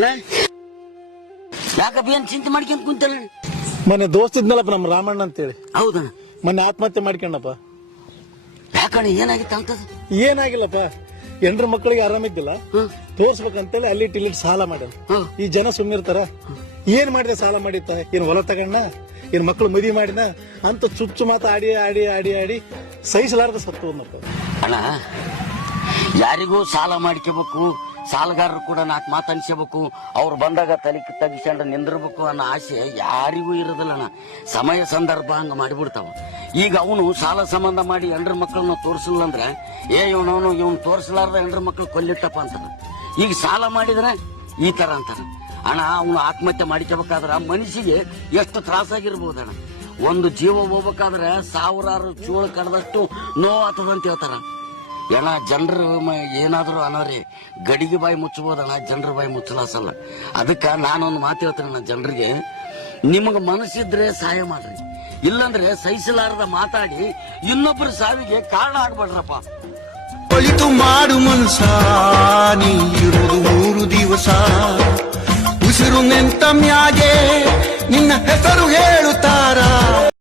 ಅಣ್ಣ ಯಾಕಪ್ಪ ಏನ್ ಚಿಂತೆ ಮಾಡ್ಕೊಂಡ್ ಕುಂತಲ್ಲ? ಮೊನ್ನೆ ದೋಸ್ತ ಇದ್ನಲ್ಲಪ್ಪ ನಮ್ಮ ರಾಮಣ್ಣ ಅಂತೇಳಿ, ಹೌದಣ್ಣ. ಮೊನ್ನೆ ಆತ್ಮಹತ್ಯೆ ಮಾಡ್ಕೊಂಡಪ್ಪ. ಯಾಕಣ್ಣ ಏನಾಗಿತ್ತು ಅಂತದ? ಏನಾಗಿಲ್ಲಪ್ಪ, ಎಂಡ್ರ ಮಕ್ಕಳಿಗೆ ಆರಾಮಿದ್ದಿಲ್ಲ, ತೋರ್ಸ್ಬೇಕಂತೇಳಿ ಅಲ್ಲಿ ಟಿಲಿಟ್ ಸಾಲ ಮಾಡ್ಯಾನ. ಈ ಜನ ಸುಮ್ನಿರ್ತಾರ? ಏನ್ ಮಾಡಿದೆ ಸಾಲ ಮಾಡಿತ್ತ? ಏನ್ ಹೊಲ ತಗಣ್ಣ, ಏನ್ ಮಕ್ಳು ಮದುವೆ ಮಾಡಿನ ಅಂತ ಚುಚ್ಚು ಮಾತು ಆಡಿ ಆಡಿ ಆಡಿ ಆಡಿ ಸಹಿಸಲಾರ್ದ ಸತ್ತು ಹೋದ್ನಪ್ಪ. ಅಣ್ಣ ಯಾರಿಗೂ ಸಾಲ ಮಾಡ್ಕೋಬೇಕು, ಸಾಲಗಾರರು ಕೂಡ 4 ಮಾತು ಅನ್ಸ್ಕೋಬೇಕು, ಅವ್ರು ಬಂದಾಗ ತಲೆ ತಗಿಸ್ಕೊಂಡು ನಿಂದಿರ್ಬೇಕು ಅನ್ನೋ ಆಸೆ ಯಾರಿಗೂ ಇರೋದಿಲ್ಲಣ್ಣ. ಸಮಯ ಸಂದರ್ಭ ಹಂಗ ಮಾಡಿಬಿಡ್ತಾವ. ಈಗ ಅವನು ಸಾಲ ಸಂಬಂಧ ಮಾಡಿ ಹೆಂಡ್ರ ಮಕ್ಕಳನ್ನ ತೋರಿಸಲಿಲ್ಲ ಅಂದ್ರೆ ಇವನು ತೋರಿಸಲಾರ್ದ ಹೆಂಡ್ರ ಮಕ್ಕಳು ಕೊಲ್ಲಿಟ್ಟಪ್ಪ ಅಂತಾರ. ಈಗ ಸಾಲ ಮಾಡಿದ್ರೆ ಈ ತರ ಅಂತಾರ. ಅಣ್ಣ ಅವನು ಆತ್ಮಹತ್ಯೆ ಮಾಡ್ಕೋಬೇಕಾದ್ರ ಮನುಷ್ಯಗೆ ಎಷ್ಟು ತ್ರಾಸಾಗಿರ್ಬೋದಣ್ಣ. ಒಂದು ಜೀವ ಹೋಗ್ಬೇಕಾದ್ರೆ ಸಾವಿರಾರು ಚೂಳು ಕಡ್ದಷ್ಟು ನೋವು ಆಗ್ತದಂತ ಹೇಳ್ತಾರ. ಏನ ಜನರು ಏನಾದ್ರು ಅನ್ನೋರಿ ಗಡಿಗೆ ಬಾಯಿ ಮುಚ್ಚಬೋದಣ್ಣ, ಜನರ ಬಾಯಿ ಮುಚ್ಚಲಾಸಲ್ಲ. ಅದಕ್ಕ ನಾನೊಂದು ಮಾತು ಹೇಳ್ತೇನೆ ಜನರಿಗೆ, ನಿಮಗ ಮನಸ್ಸಿದ್ರೆ ಸಹಾಯ ಮಾಡ್ರಿ, ಇಲ್ಲಂದ್ರೆ ಸಹಿಸಲಾರದ ಮಾತಾಡಿ ಇನ್ನೊಬ್ಬರ ಸಾವಿಗೆ ಕಾರಣ ಆಗ್ಬೇಡ್ರಪ್ಪ. ಒಳಿತು ಮಾಡು ಮನಸ, ನೀ ಇರುವುದು 3 ದಿವಸ, ಉಸಿರು ನಿಂತ ಮ್ಯಾಗೆ ನಿನ್ನ ಹೆಸರು ಹೇಳುತ್ತಾರ.